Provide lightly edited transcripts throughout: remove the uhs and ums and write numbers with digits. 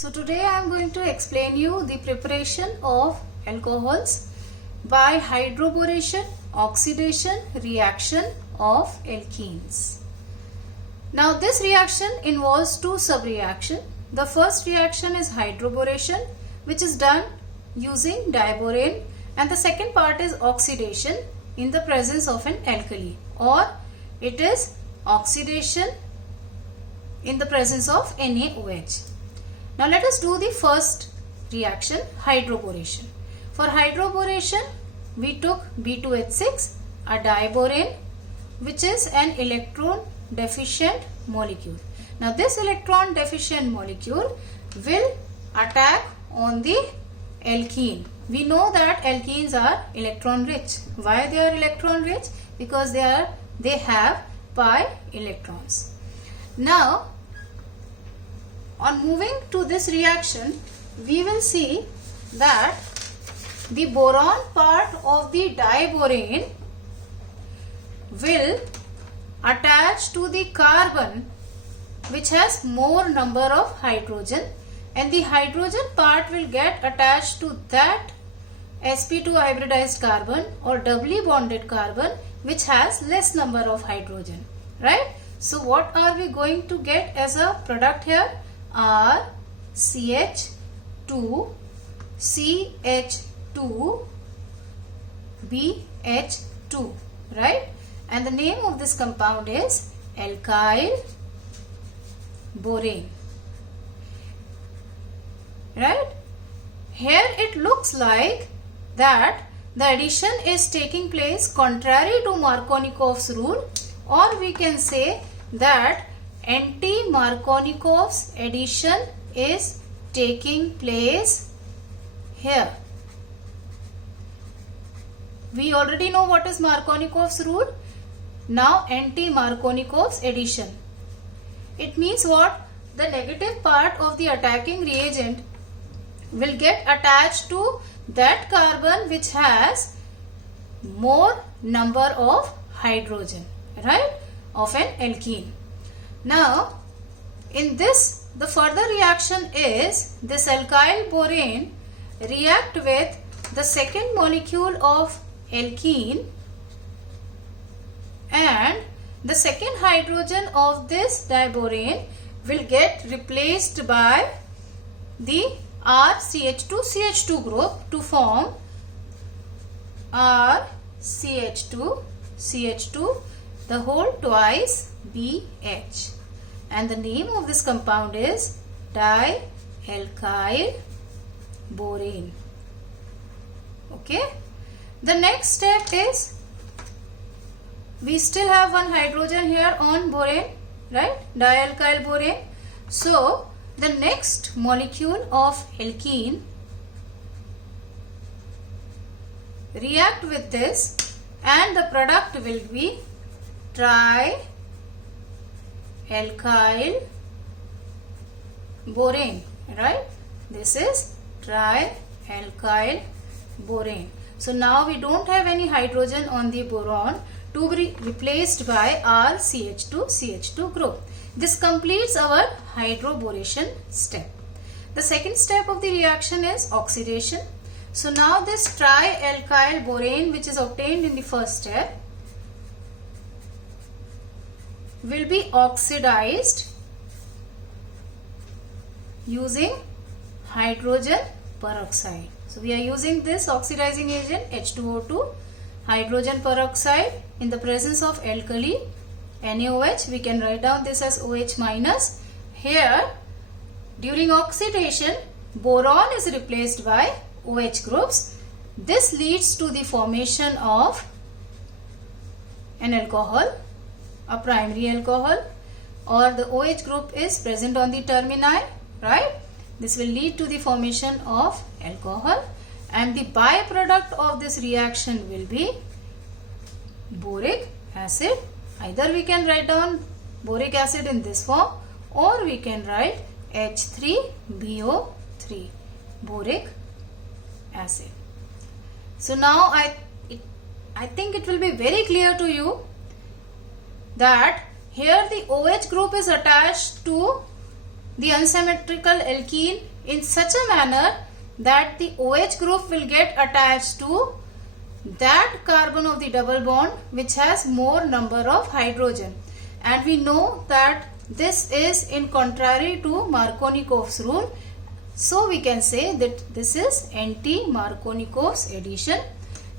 So today I am going to explain you the preparation of alcohols by hydroboration, oxidation, reaction of alkenes. Now this reaction involves two sub-reactions. The first reaction is hydroboration, which is done using diborane, and the second part is oxidation in the presence of an alkali, or it is oxidation in the presence of NaOH. Now let us do the first reaction, hydroboration. For hydroboration, we took B2H6, a diborane, which is an electron deficient molecule. Now this electron deficient molecule will attack on the alkene. We know that alkenes are electron rich. Why they are electron rich? Because they have pi electrons. Now on moving to this reaction, we will see that the boron part of the diborane will attach to the carbon which has more number of hydrogen, and the hydrogen part will get attached to that sp2 hybridized carbon or doubly bonded carbon which has less number of hydrogen, right? So what are we going to get as a product here? R CH2 CH2 BH2, right? And the name of this compound is alkyl borane, right? Here it looks like that the addition is taking place contrary to Markovnikov's rule, or we can say that anti-Markovnikov's addition is taking place here. We already know what is Markovnikov's rule. Now anti-Markovnikov's addition. It means what? The negative part of the attacking reagent will get attached to that carbon which has more number of hydrogen, right, of an alkene. Now in this, the further reaction is this alkyl borane react with the second molecule of alkene, and the second hydrogen of this diborane will get replaced by the RCH2CH2 group to form RCH2CH2 the whole twice BH, and the name of this compound is dialkyl borane. Okay, the next step is we still have one hydrogen here on borane, right, dialkyl borane. So the next molecule of alkene react with this, and the product will be trialkyl borane, right? This is trialkyl borane. So now we don't have any hydrogen on the boron to be replaced by RCH2CH2 group. This completes our hydroboration step. The second step of the reaction is oxidation. So now this trialkyl borane, which is obtained in the first step, will be oxidized using hydrogen peroxide. So we are using this oxidizing agent H2O2, hydrogen peroxide, in the presence of alkali NaOH. We can write down this as OH minus. Here during oxidation, boron is replaced by OH groups. This leads to the formation of an alcohol, a primary alcohol, or the OH group is present on the termini, right? This will lead to the formation of alcohol, and the byproduct of this reaction will be boric acid. Either we can write down boric acid in this form, or we can write H3BO3, boric acid. So now I think it will be very clear to you that here the OH group is attached to the unsymmetrical alkene in such a manner that the OH group will get attached to that carbon of the double bond which has more number of hydrogen. And we know that this is in contrary to Markovnikov's rule. So we can say that this is anti-Markovnikov's addition.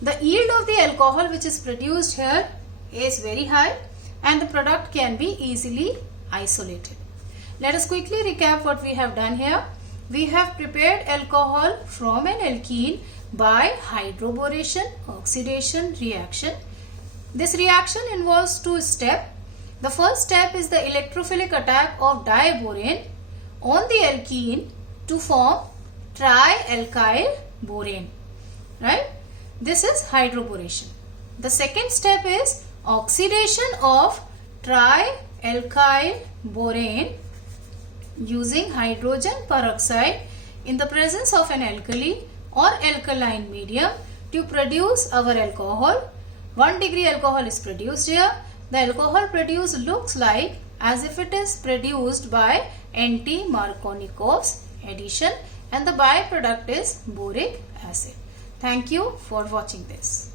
The yield of the alcohol which is produced here is very high and the product can be easily isolated. Let us quickly recap what we have done here. We have prepared alcohol from an alkene by hydroboration oxidation reaction. This reaction involves two steps. The first step is the electrophilic attack of diborane on the alkene to form trialkyl borane. Right? This is hydroboration. The second step is oxidation of trialkyl borane using hydrogen peroxide in the presence of an alkali or alkaline medium to produce our alcohol. 1 degree alcohol is produced here. The alcohol produced looks like as if it is produced by anti-Markovnikov's addition and the byproduct is boric acid. Thank you for watching this.